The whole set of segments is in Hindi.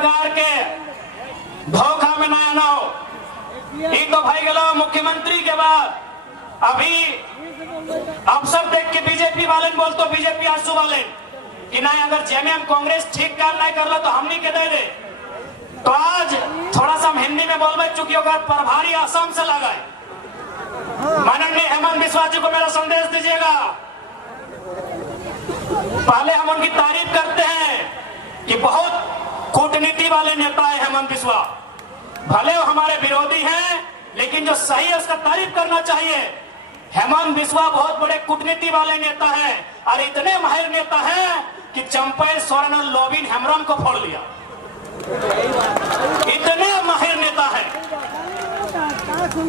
प्रकार के धोखा में नया ना हो। ये तो भाई गलो मुख्यमंत्री के बाद अभी अब सब देख के बीजेपी वाले बोल तो बीजेपी आंसू वाले कि नहीं, अगर जेएमएम कांग्रेस ठीक काम नहीं कर लो तो हम नहीं के दे दे। तो आज थोड़ा सा हम हिंदी में बोल चुकी होगा, प्रभारी आसाम से लगाए। माननीय हेमंत बिस्वा जी को मेरा संदेश दीजिएगा। पहले हम उनकी तारीफ करते हैं कि बहुत कूटनीति वाले नेता है हेमंत बिस्वा। भले वो हमारे विरोधी हैं, लेकिन जो सही है उसका तारीफ करना चाहिए। हेमंत बिस्वा बहुत बड़े कूटनीति वाले नेता हैं और इतने माहिर नेता हैं कि चंपई सोरेन और लोबिन हेम्ब्रम को फोड़ लिया। इतने माहिर नेता हैं।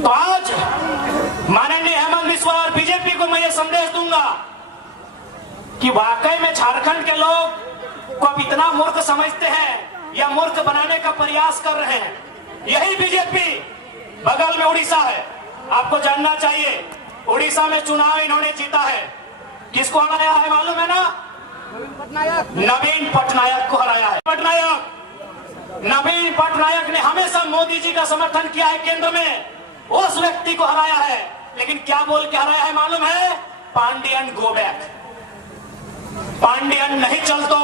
तो आज माननीय हेमंत बिस्वा और बीजेपी को मैं ये संदेश दूंगा कि वाकई में झारखंड के लोग को अब इतना मूर्ख समझते हैं या मूर्ख बनाने का प्रयास कर रहे हैं। यही बीजेपी बगल में उड़ीसा है, आपको जानना चाहिए। उड़ीसा में चुनाव इन्होंने जीता है। किसको हराया है मालूम है ना? नवीन पटनायक को हराया है। नवीन पटनायक ने हमेशा मोदी जी का समर्थन किया है केंद्र में, उस व्यक्ति को हराया है। लेकिन क्या बोल के हराया है मालूम है? Pandian go back. पांडियन नहीं चलतो,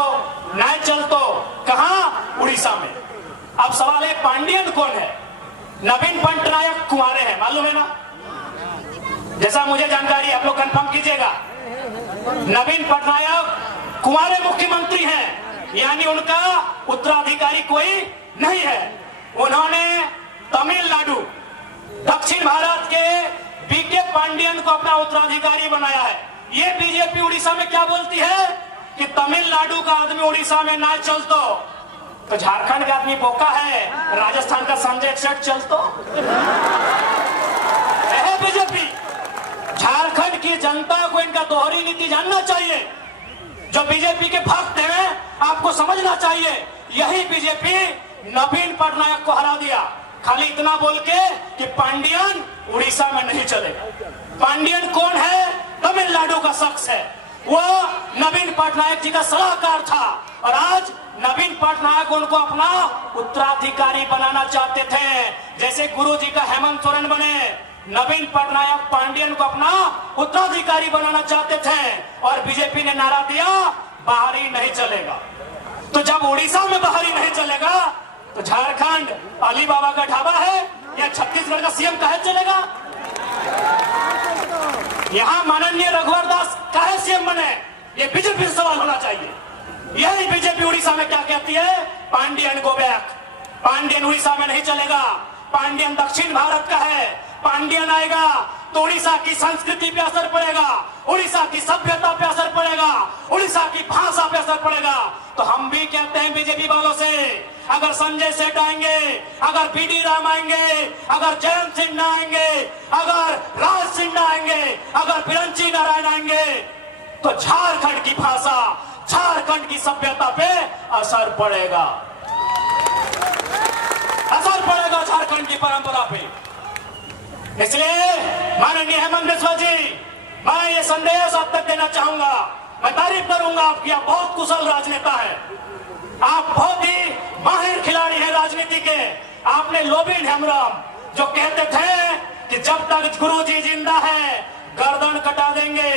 नहीं चलतो। कहां? उड़ीसा में। अब सवाल है पांडियन कौन है? नवीन पटनायक कुंवारे हैं, मालूम है ना? जैसा मुझे जानकारी, आप लोग कंफर्म कीजिएगा। नवीन पटनायक कुंवारे मुख्यमंत्री हैं, यानी उनका उत्तराधिकारी कोई नहीं है। उन्होंने तमिलनाडु, दक्षिण भारत के बीके पांडियन को अपना उत्तराधिकारी बनाया है। ये बीजेपी उड़ीसा में क्या बोलती है कि तमिलनाडु का आदमी उड़ीसा में ना चलतो, तो झारखंड का आदमी बोका है, राजस्थान का संजय सेठ चलतो। बीजेपी झारखंड की जनता को इनका दोहरी नीति जानना चाहिए। जो बीजेपी के भक्त हैं, आपको समझना चाहिए। यही बीजेपी नवीन पटनायक को हरा दिया, खाली इतना बोल के कि पांडियन उड़ीसा में नहीं चलेगा। पांडियन कौन है? तमिलनाडु का शख्स है। वो नवीन पटनायक जी का सलाहकार था और आज नवीन पटनायक उनको अपना उत्तराधिकारी बनाना चाहते थे। जैसे गुरु जी का हेमंत सोरेन बने, नवीन पटनायक पांडियन को अपना उत्तराधिकारी बनाना चाहते थे और बीजेपी ने नारा दिया बाहरी नहीं चलेगा। तो जब उड़ीसा में बाहरी नहीं चलेगा तो झारखंड अली बाबा का ढाबा है या छत्तीसगढ़ का सीएम काहे चलेगा? यहाँ माननीय रघुवर दास काहे सीएम बने? ये बीजेपी से सवाल होना चाहिए। यही बीजेपी उड़ीसा में क्या कहती है? Pandian go back. पांडियन उड़ीसा में नहीं चलेगा। पांडियन दक्षिण भारत का है। पांडियन आएगा तो उड़ीसा की संस्कृति पे असर पड़ेगा, उड़ीसा की सभ्यता पे असर पड़ेगा, उड़ीसा की भाषा पे असर पड़ेगा। तो हम भी कहते हैं बीजेपी वालों से, अगर संजय सेठ आएंगे, अगर बीडी राम आएंगे, अगर जयंत सिन्हा आएंगे, अगर राज सिन्हा आएंगे, अगर बिरंची नारायण आएंगे, तो झारखंड की भाषा, झारखंड की सभ्यता पे असर पड़ेगा। असर पड़ेगा झारखंड की परंपरा पे। इसलिए माननीय हेमंत बिस्वा जी, मैं ये संदेश आप तक देना चाहूंगा। मैं तारीफ करूंगा आपकी, आप बहुत कुशल राजनेता है, आप बहुत ही माहिर खिलाड़ी हैं राजनीति के। आपने लोबिन हेम्ब्रम जो कहते थे कि जब तक गुरु जी जिंदा है गर्दन कटा देंगे,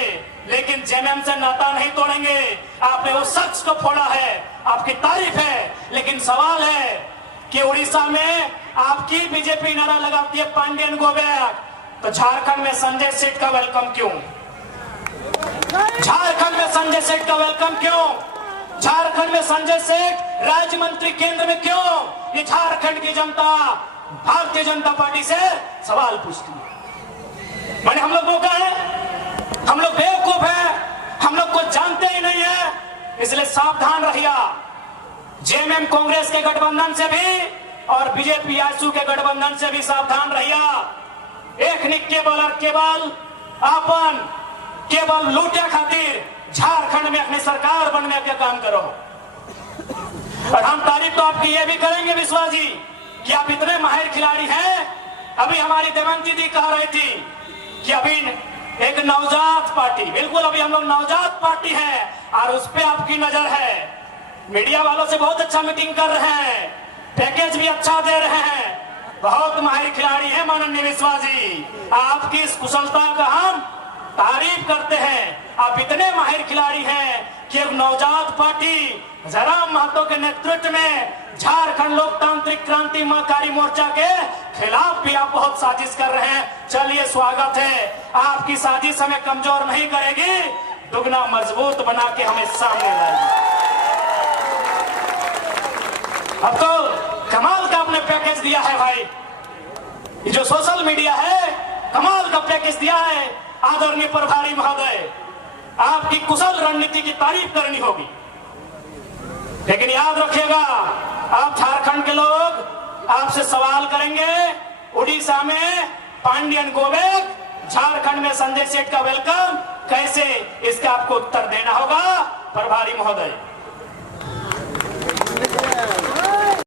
लेकिन जेएमएम से नाता नहीं तोड़ेंगे, आपने उस शख्स को फोड़ा है। आपकी तारीफ है, लेकिन सवाल है कि उड़ीसा में आपकी बीजेपी नारा लगाती है पांडियन गो बैक, तो झारखंड में संजय सेठ का वेलकम क्यों? झारखंड में संजय सेठ का वेलकम क्यों? झारखंड में संजय सेठ राज्य मंत्री केंद्र में क्यों? ये झारखंड की जनता भारतीय जनता पार्टी से सवाल पूछती है। मैंने हम लोग बोका है, हम लोग बेवकूफ है, हम लोग को जानते ही नहीं है, इसलिए सावधान रहिए। जेएमएम कांग्रेस के गठबंधन से भी और बीजेपी आसू के गठबंधन से भी सावधान रहिए। एक निक केवल लूटिया खातिर झारखंड में अपनी सरकार बनने का काम करो। और हम तारीफ तो आपकी ये भी करेंगे विश्वास जी कि आप इतने माहिर खिलाड़ी हैं। अभी हमारी देवंती दी कह रही थी कि अभी एक नवजात पार्टी, बिल्कुल अभी हम लोग नवजात पार्टी है और उस पर आपकी नजर है। मीडिया वालों से बहुत अच्छा मीटिंग कर रहे हैं, पैकेज भी अच्छा दे रहे हैं, बहुत माहिर खिलाड़ी हैं माननीय विश्वास जी। आपकी इस कुशलता का हम तारीफ करते हैं। आप इतने माहिर खिलाड़ी हैं कि एक नवजात पार्टी जयराम महतो के नेतृत्व में झारखंड लोकतांत्रिक क्रांतिकारी मोर्चा के खिलाफ भी आप बहुत साजिश कर रहे हैं। चलिए, स्वागत है। आपकी साजिश हमें कमजोर नहीं करेगी, दुगना मजबूत बना के हमें सामने लाएगी। अब तो कमाल का आपने पैकेज दिया है भाई, ये जो सोशल मीडिया है कमाल का पैकेज दिया है आदरणीय प्रभारी महोदय। आपकी कुशल रणनीति की तारीफ करनी होगी, लेकिन याद रखिएगा, आप झारखंड के लोग आपसे सवाल करेंगे। उड़ीसा में पांडियन गोबेक, झारखंड में संजय सेठ का वेलकम, कैसे, इसका आपको उत्तर देना होगा प्रभारी महोदय।